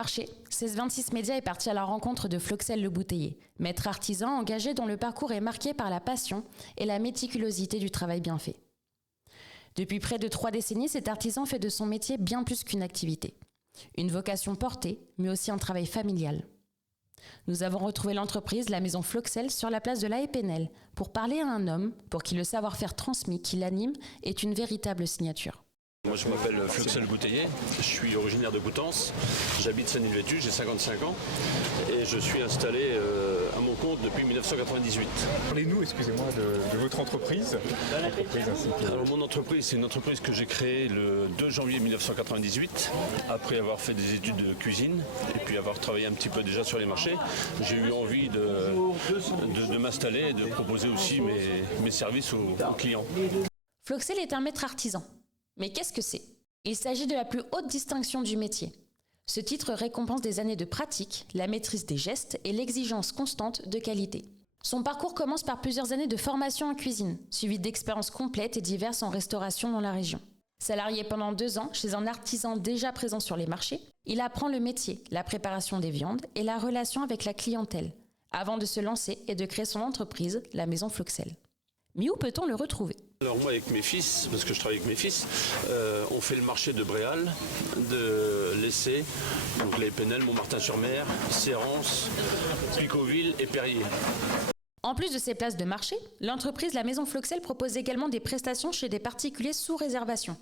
marché, 1626 Média est parti à la rencontre de Floxel Le Bouteiller, maître artisan engagé dont le parcours est marqué par la passion et la méticulosité du travail bien fait. Depuis près de 3 décennies, cet artisan fait de son métier bien plus qu'une activité. Une vocation portée, mais aussi un travail familial. Nous avons retrouvé l'entreprise, la maison Floxel, sur la place de la Épinel, pour parler à un homme pour qui le savoir-faire transmis qui l'anime est une véritable signature. Moi je m'appelle Floxel Le Bouteiller, je suis originaire de Coutances, j'habite Saint-Nil-Vétus, j'ai 55 ans et je suis installé à mon compte depuis 1998. Parlez-nous, excusez-moi, de votre entreprise. Alors, mon entreprise, c'est une entreprise que j'ai créée le 2 janvier 1998, après avoir fait des études de cuisine et puis avoir travaillé un petit peu déjà sur les marchés. J'ai eu envie de m'installer et de proposer aussi mes services aux clients. Floxel est un maître artisan. Mais qu'est-ce que c'est ? Il s'agit de la plus haute distinction du métier. Ce titre récompense des années de pratique, la maîtrise des gestes et l'exigence constante de qualité. Son parcours commence par plusieurs années de formation en cuisine, suivi d'expériences complètes et diverses en restauration dans la région. Salarié pendant 2 ans chez un artisan déjà présent sur les marchés, il apprend le métier, la préparation des viandes et la relation avec la clientèle, avant de se lancer et de créer son entreprise, la maison Floxel. Mais où peut-on le retrouver ? Alors moi avec mes fils, parce que je travaille avec mes fils, on fait le marché de Bréal, de l'Essai, donc les Épinel, Montmartin-sur-Mer, Sérance, Picauville et Perrier. En plus de ces places de marché, l'entreprise La Maison Floxel propose également des prestations chez des particuliers sous réservation.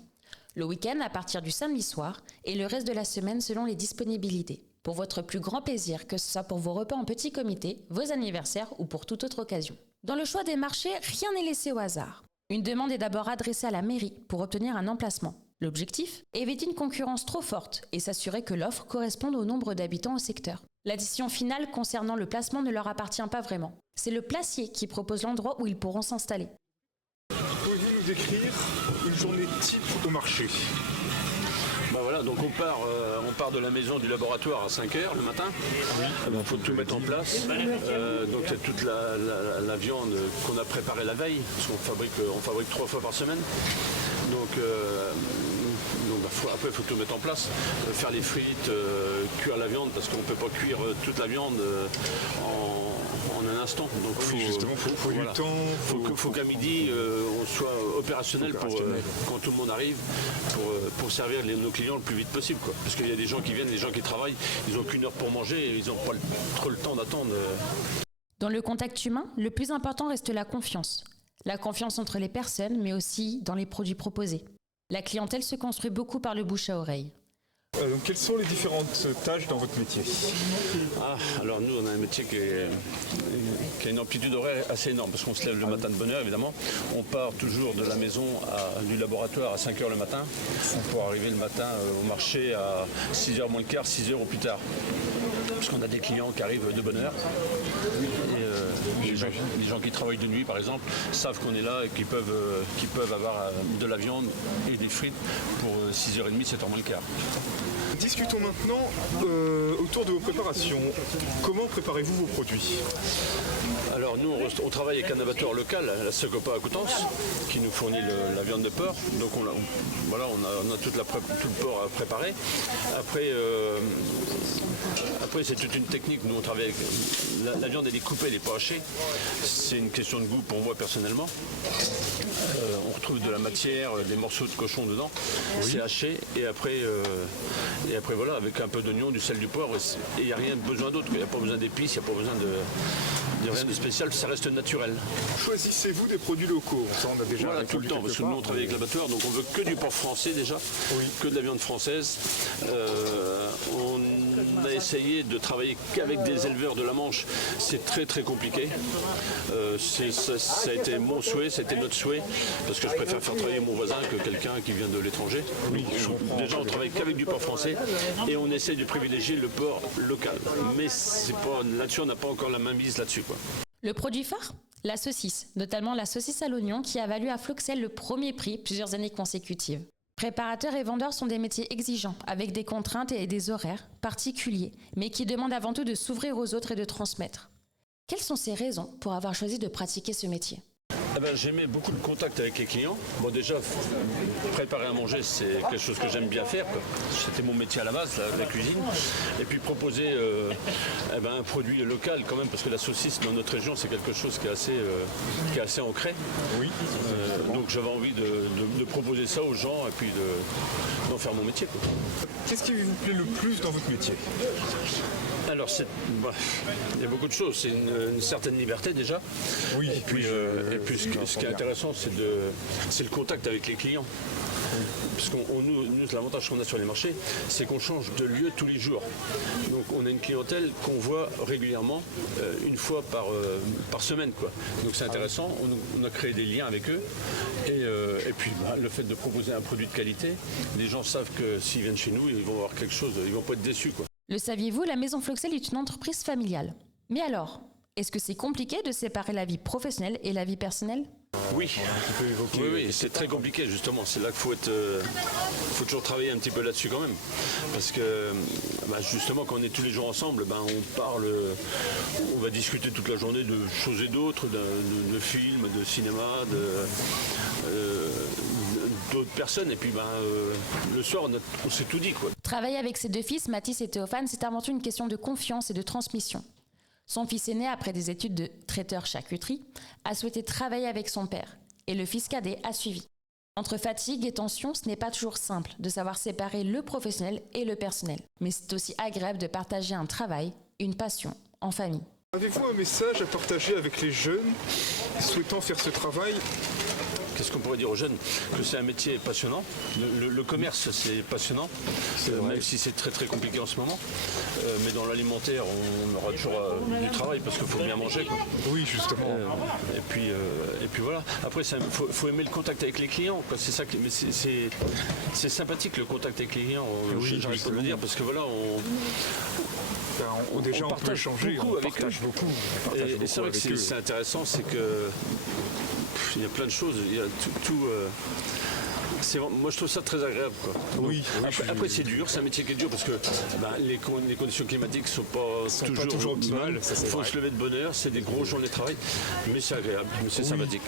Le week-end à partir du samedi soir et le reste de la semaine selon les disponibilités. Pour votre plus grand plaisir, que ce soit pour vos repas en petit comité, vos anniversaires ou pour toute autre occasion. Dans le choix des marchés, rien n'est laissé au hasard. Une demande est d'abord adressée à la mairie pour obtenir un emplacement. L'objectif ? Éviter une concurrence trop forte et s'assurer que l'offre corresponde au nombre d'habitants au secteur. La décision finale concernant le placement ne leur appartient pas vraiment. C'est le placier qui propose l'endroit où ils pourront s'installer. Pouvez-vous nous décrire une journée type au marché ? Voilà, donc on part de la maison du laboratoire à 5h le matin. Il faut tout mettre en place. Donc c'est toute la viande qu'on a préparée la veille, parce qu'on fabrique 3 fois par semaine. Donc après il faut tout mettre en place, faire les frites, cuire la viande, parce qu'on ne peut pas cuire toute la viande en un instant. Donc il faut qu'à midi on soit opérationnel pour quand tout le monde arrive pour servir nos clients le plus vite possible, quoi. Parce qu'il y a des gens qui viennent, des gens qui travaillent, ils n'ont qu'1 heure pour manger et ils n'ont pas trop le temps d'attendre. Dans le contact humain, le plus important reste la confiance. La confiance entre les personnes, mais aussi dans les produits proposés. La clientèle se construit beaucoup par le bouche à oreille. Donc, quelles sont les différentes tâches dans votre métier ? Alors nous, on a un métier qui a une amplitude horaire assez énorme, parce qu'on se lève le matin de bonne heure, évidemment. On part toujours de la maison du laboratoire à 5h le matin, pour arriver le matin au marché à 6h moins le quart, 6h au plus tard. Parce qu'on a des clients qui arrivent de bonne heure. Et les gens qui travaillent de nuit, par exemple, savent qu'on est là et qu'ils peuvent avoir de la viande et des frites pour 6h30, 7h moins le quart. Discutons maintenant autour de vos préparations. Comment préparez-vous vos produits ? Alors nous, on travaille avec un abattoir local, la Secopa à Coutances, qui nous fournit la viande de porc. Donc on a tout le porc à préparer. Après c'est toute une technique. Nous on travaille avec la viande, elle est coupée, elle n'est pas hachée. C'est une question de goût pour moi personnellement. On retrouve de la matière, des morceaux de cochon dedans. Oui. C'est haché et après voilà, avec un peu d'oignon, du sel, du poivre. Et il n'y a rien besoin d'autre. Il n'y a pas besoin d'épices, il n'y a pas besoin de rien de spécial. Ça reste naturel. Choisissez-vous des produits locaux ? Ça, on a déjà tout le temps, parce que nous on travaille avec l'abattoir, donc on veut que du porc français déjà, que de la viande française. On a essayé de travailler qu'avec des éleveurs de la Manche. C'est très très compliqué. Ça a été mon souhait, c'était notre souhait, parce que je préfère faire travailler mon voisin que quelqu'un qui vient de l'étranger. Déjà on travaille qu'avec du porc français et on essaie de privilégier le porc local. Mais là-dessus on n'a pas encore la main mise là-dessus, quoi. Le produit phare ? La saucisse, notamment la saucisse à l'oignon qui a valu à Floxel le premier prix plusieurs années consécutives. Préparateurs et vendeurs sont des métiers exigeants, avec des contraintes et des horaires particuliers, mais qui demandent avant tout de s'ouvrir aux autres et de transmettre. Quelles sont ces raisons pour avoir choisi de pratiquer ce métier ? J'aimais beaucoup le contact avec les clients. Bon, déjà, préparer à manger, c'est quelque chose que j'aime bien faire, quoi. C'était mon métier à la base, la cuisine. Et puis proposer un produit local quand même, parce que la saucisse dans notre région, c'est quelque chose qui est assez ancré. Oui. Donc j'avais envie de proposer ça aux gens et puis d'en faire mon métier, quoi. Qu'est-ce qui vous plaît le plus dans votre métier? Alors, il y a beaucoup de choses. C'est une certaine liberté déjà. Oui. Et puis, ce qui est intéressant, c'est le contact avec les clients. Parce que nous, l'avantage qu'on a sur les marchés, c'est qu'on change de lieu tous les jours. Donc on a une clientèle qu'on voit régulièrement, une fois par semaine, quoi. Donc c'est intéressant, on a créé des liens avec eux. Et puis le fait de proposer un produit de qualité, les gens savent que s'ils viennent chez nous, ils vont avoir quelque chose, ils vont pas être déçus, quoi. Le saviez-vous, la Maison Floxel est une entreprise familiale. Mais alors, est-ce que c'est compliqué de séparer la vie professionnelle et la vie personnelle ? Oui, c'est très compliqué justement. C'est là qu'il faut toujours travailler un petit peu là-dessus quand même. Parce que justement, quand on est tous les jours ensemble, on parle, on va discuter toute la journée de choses et d'autres, de films, de cinéma, d'autres personnes. Et puis le soir, on s'est tout dit, quoi. Travailler avec ses deux fils, Mathis et Théophane, c'est avant tout une question de confiance et de transmission. Son fils aîné, après des études de traiteur charcuterie, a souhaité travailler avec son père, et le fils cadet a suivi. Entre fatigue et tension, ce n'est pas toujours simple de savoir séparer le professionnel et le personnel, mais c'est aussi agréable de partager un travail, une passion, en famille. Avez-vous un message à partager avec les jeunes souhaitant faire ce travail ? Qu'est-ce qu'on pourrait dire aux jeunes? Que c'est un métier passionnant. Le commerce, c'est passionnant, même si c'est très très compliqué en ce moment. Mais dans l'alimentaire, on aura toujours du travail parce qu'il faut bien manger, quoi. Oui, justement. Et puis voilà. Après, faut aimer le contact avec les clients, quoi. C'est ça mais c'est sympathique le contact avec les clients. J'arrive pas à le dire parce que voilà, on peut échanger, on partage beaucoup. Et c'est vrai que c'est intéressant, c'est que il y a plein de choses, il y a tout moi je trouve ça très agréable, quoi. Oui, après c'est dur, c'est un métier qui est dur parce que les conditions climatiques sont pas toujours optimales. Il faut se lever de bonne heure, c'est des grosses journées de travail, mais c'est agréable, mais c'est sympathique.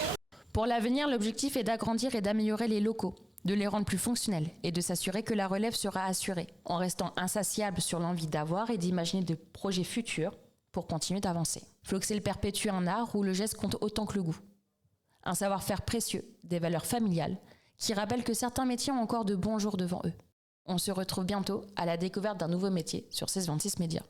Pour l'avenir, l'objectif est d'agrandir et d'améliorer les locaux, de les rendre plus fonctionnels et de s'assurer que la relève sera assurée, en restant insatiable sur l'envie d'avoir et d'imaginer de projets futurs pour continuer d'avancer. Floxel perpétue un art où le geste compte autant que le goût. Un savoir-faire précieux, des valeurs familiales, qui rappellent que certains métiers ont encore de bons jours devant eux. On se retrouve bientôt à la découverte d'un nouveau métier sur CS26 Média.